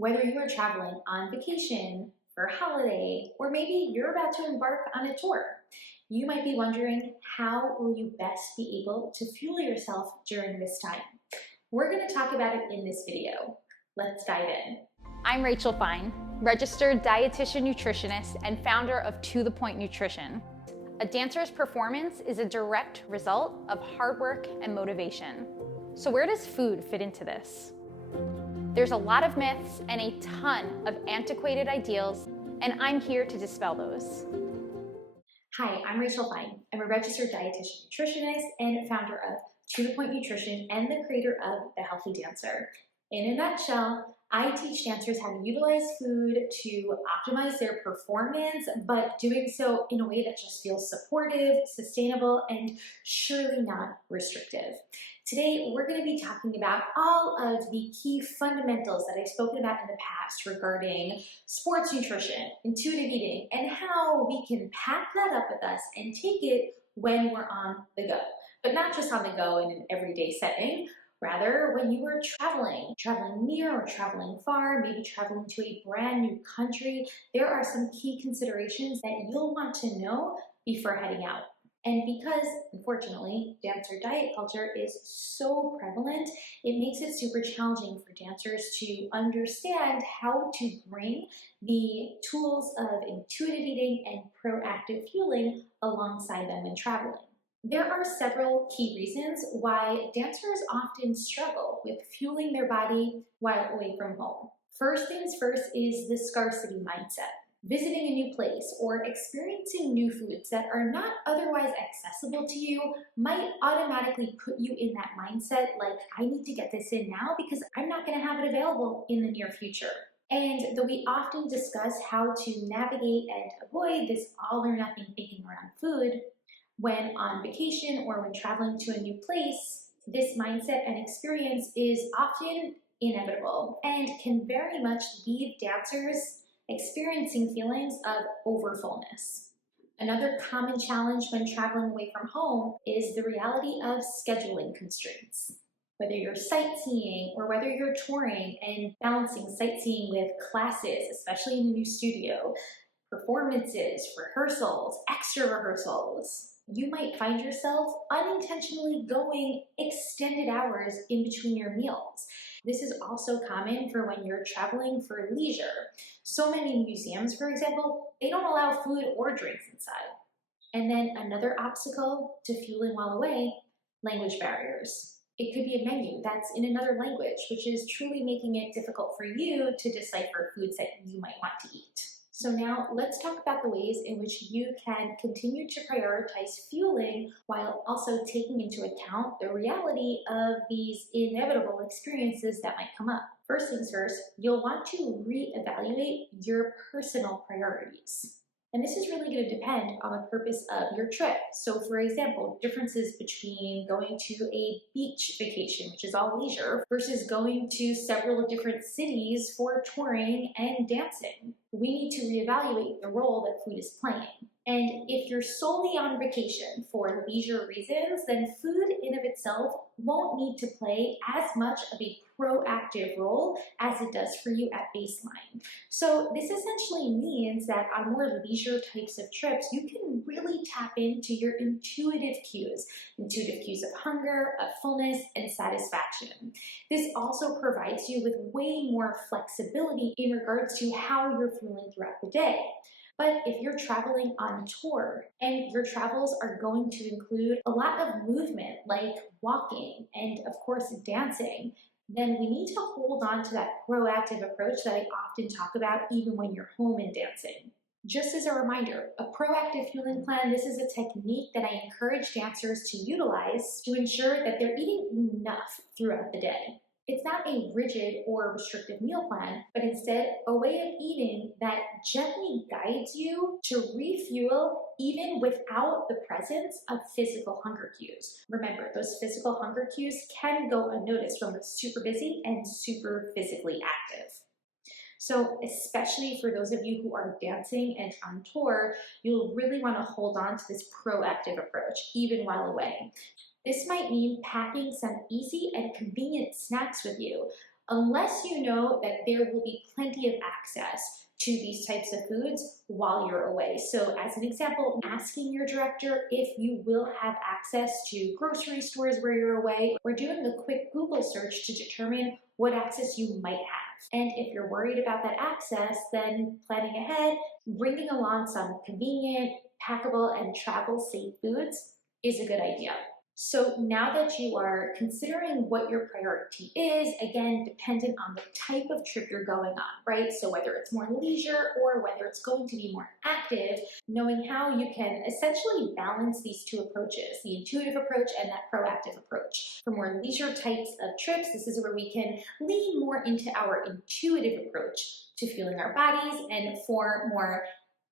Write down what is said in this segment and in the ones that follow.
Whether you are traveling on vacation, for a holiday, or maybe you're about to embark on a tour, you might be wondering, how will you best be able to fuel yourself during this time? We're going to talk about it in this video. Let's dive in. I'm Rachel Fine, registered dietitian nutritionist and founder of To The Point Nutrition. A dancer's performance is a direct result of hard work and motivation. So where does food fit into this? There's a lot of myths and a ton of antiquated ideals, and I'm here to dispel those. Hi, I'm Rachel Fine. I'm a registered dietitian nutritionist and founder of To The Point Nutrition and the creator of The Healthy Dancer. In a nutshell, I teach dancers how to utilize food to optimize their performance, but doing so in a way that just feels supportive, sustainable, and surely not restrictive. Today, we're going to be talking about all of the key fundamentals that I've spoken about in the past regarding sports nutrition, intuitive eating, and how we can pack that up with us and take it when we're on the go. But not just on the go in an everyday setting. Rather, when you are traveling near or traveling far, maybe traveling to a brand new country, there are some key considerations that you'll want to know before heading out. And because, unfortunately, dancer diet culture is so prevalent, it makes it super challenging for dancers to understand how to bring the tools of intuitive eating and proactive fueling alongside them when traveling. There are several key reasons why dancers often struggle with fueling their body while away from home. First things first is the scarcity mindset. Visiting a new place or experiencing new foods that are not otherwise accessible to you might automatically put you in that mindset like, I need to get this in now because I'm not going to have it available in the near future. And though we often discuss how to navigate and avoid this all or nothing thinking around food, when on vacation or when traveling to a new place, this mindset and experience is often inevitable and can very much leave dancers experiencing feelings of overfullness. Another common challenge when traveling away from home is the reality of scheduling constraints. Whether you're sightseeing or whether you're touring and balancing sightseeing with classes, especially in a new studio, performances, rehearsals, extra rehearsals, you might find yourself unintentionally going extended hours in between your meals. This is also common for when you're traveling for leisure. So many museums, for example, they don't allow food or drinks inside. And then another obstacle to fueling while away, language barriers. It could be a menu that's in another language, which is truly making it difficult for you to decipher foods that you might want to eat. So now let's talk about the ways in which you can continue to prioritize fueling while also taking into account the reality of these inevitable experiences that might come up. First things first, you'll want to reevaluate your personal priorities. And this is really going to depend on the purpose of your trip. So for example, differences between going to a beach vacation, which is all leisure, versus going to several different cities for touring and dancing. We need to reevaluate the role that food is playing. And if you're solely on vacation for leisure reasons, then food in of itself won't need to play as much of a proactive role as it does for you at baseline. So this essentially means that on more leisure types of trips, you can really tap into your intuitive cues of hunger, of fullness, and satisfaction. This also provides you with way more flexibility in regards to how you're feeling throughout the day. But if you're traveling on tour and your travels are going to include a lot of movement like walking and of course dancing, then we need to hold on to that proactive approach that I often talk about even when you're home and dancing. Just as a reminder, a proactive fueling plan, this is a technique that I encourage dancers to utilize to ensure that they're eating enough throughout the day. It's not a rigid or restrictive meal plan, but instead a way of eating that gently guides you to refuel even without the presence of physical hunger cues. Remember, those physical hunger cues can go unnoticed when we're super busy and super physically active. So especially for those of you who are dancing and on tour, you'll really want to hold on to this proactive approach even while away. This might mean packing some easy and convenient snacks with you, unless you know that there will be plenty of access to these types of foods while you're away. So as an example, asking your director if you will have access to grocery stores where you're away, or doing a quick Google search to determine what access you might have. And if you're worried about that access, then planning ahead, bringing along some convenient, packable, and travel-safe foods is a good idea. So now that you are considering what your priority is, again, dependent on the type of trip you're going on, right? So whether it's more leisure or whether it's going to be more active, knowing how you can essentially balance these two approaches, the intuitive approach and that proactive approach. For more leisure types of trips, this is where we can lean more into our intuitive approach to fueling our bodies, and for more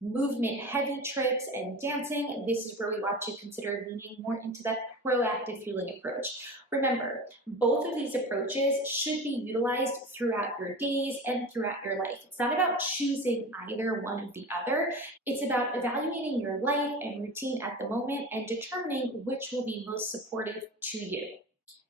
movement heavy trips and dancing, this is where we want to consider leaning more into that proactive fueling approach. Remember, both of these approaches should be utilized throughout your days and throughout your life. It's not about choosing either one or the other. It's about evaluating your life and routine at the moment and determining which will be most supportive to you.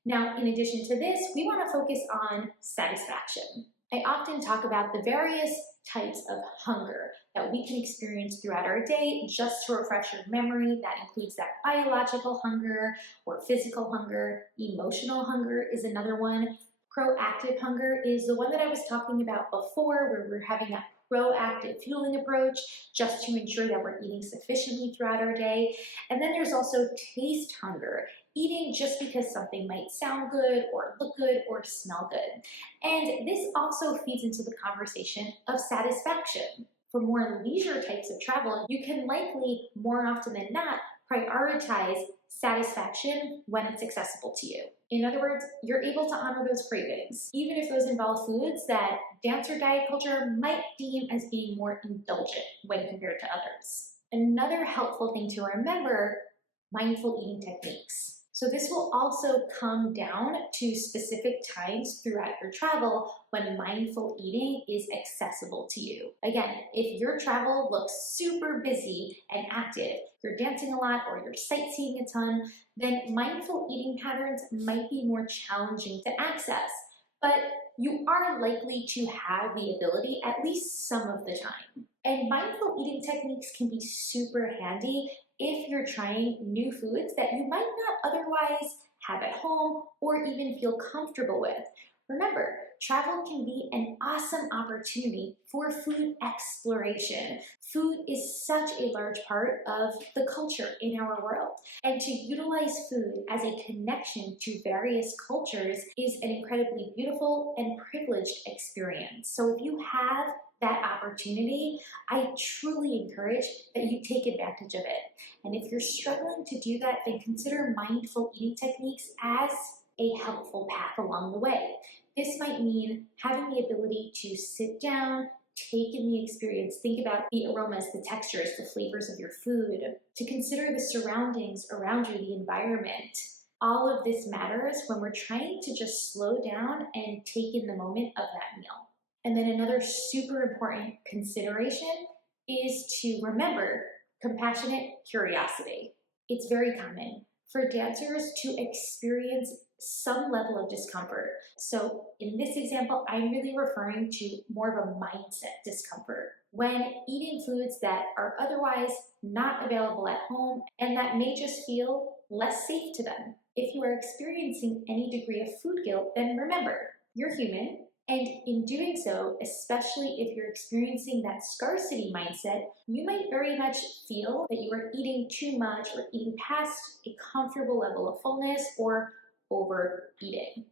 Now, in addition to this, we want to focus on satisfaction. I often talk about the various types of hunger that we can experience throughout our day. Just to refresh your memory, that includes that biological hunger or physical hunger. Emotional hunger is another one. Proactive hunger is the one that I was talking about before, where we're having that proactive fueling approach just to ensure that we're eating sufficiently throughout our day. And then there's also taste hunger, eating just because something might sound good or look good or smell good. And this also feeds into the conversation of satisfaction. For more leisure types of travel, you can likely, more often than not, prioritize satisfaction when it's accessible to you. In other words, you're able to honor those cravings, even if those involve foods that dance or diet culture might deem as being more indulgent when compared to others. Another helpful thing to remember, mindful eating techniques. So this will also come down to specific times throughout your travel when mindful eating is accessible to you. Again, if your travel looks super busy and active, you're dancing a lot or you're sightseeing a ton, then mindful eating patterns might be more challenging to access. But you are likely to have the ability at least some of the time. And mindful eating techniques can be super handy if you're trying new foods that you might not otherwise have at home or even feel comfortable with. Remember, travel can be an awesome opportunity for food exploration. Food is such a large part of the culture in our world, and to utilize food as a connection to various cultures is an incredibly beautiful and privileged experience. So if you have that opportunity, I truly encourage that you take advantage of it. And if you're struggling to do that, then consider mindful eating techniques as a helpful path along the way. This might mean having the ability to sit down, take in the experience, think about the aromas, the textures, the flavors of your food, to consider the surroundings around you, the environment. All of this matters when we're trying to just slow down and take in the moment of that meal. And then another super important consideration is to remember compassionate curiosity. It's very common for dancers to experience some level of discomfort. So in this example, I'm really referring to more of a mindset discomfort when eating foods that are otherwise not available at home and that may just feel less safe to them. If you are experiencing any degree of food guilt, then remember, you're human. And in doing so, especially if you're experiencing that scarcity mindset, you might very much feel that you are eating too much or eating past a comfortable level of fullness or overeating.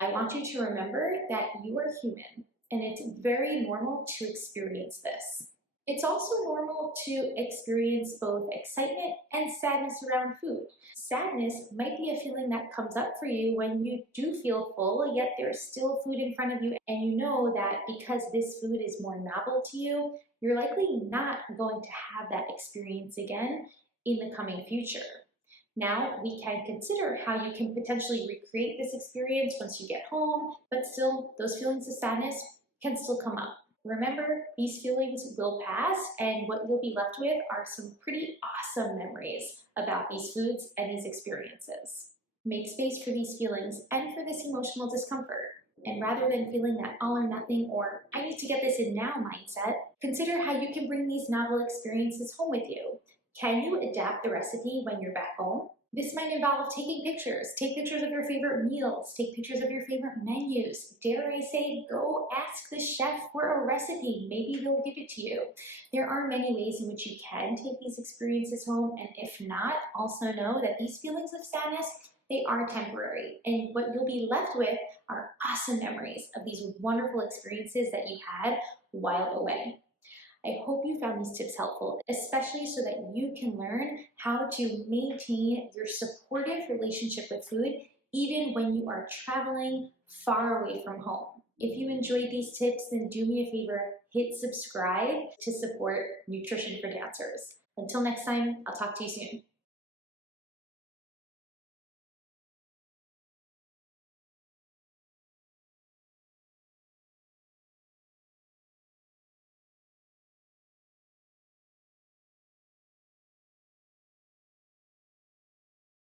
I want you to remember that you are human and it's very normal to experience this. It's also normal to experience both excitement and sadness around food. Sadness might be a feeling that comes up for you when you do feel full, yet there's still food in front of you, and you know that because this food is more novel to you, you're likely not going to have that experience again in the coming future. Now, we can consider how you can potentially recreate this experience once you get home, but still, those feelings of sadness can still come up. Remember, these feelings will pass, and what you'll be left with are some pretty awesome memories about these foods and these experiences. Make space for these feelings and for this emotional discomfort. And rather than feeling that all or nothing or I need to get this in now mindset, consider how you can bring these novel experiences home with you. Can you adapt the recipe when you're back home? This might involve taking pictures. Take pictures of your favorite meals. Take pictures of your favorite menus. Dare I say, go ask the chef for a recipe. Maybe they'll give it to you. There are many ways in which you can take these experiences home, and if not, also know that these feelings of sadness, they are temporary, and what you'll be left with are awesome memories of these wonderful experiences that you had while away. I hope you found these tips helpful, especially so that you can learn how to maintain your supportive relationship with food even when you are traveling far away from home. If you enjoyed these tips, then do me a favor, hit subscribe to support Nutrition for Dancers. Until next time, I'll talk to you soon.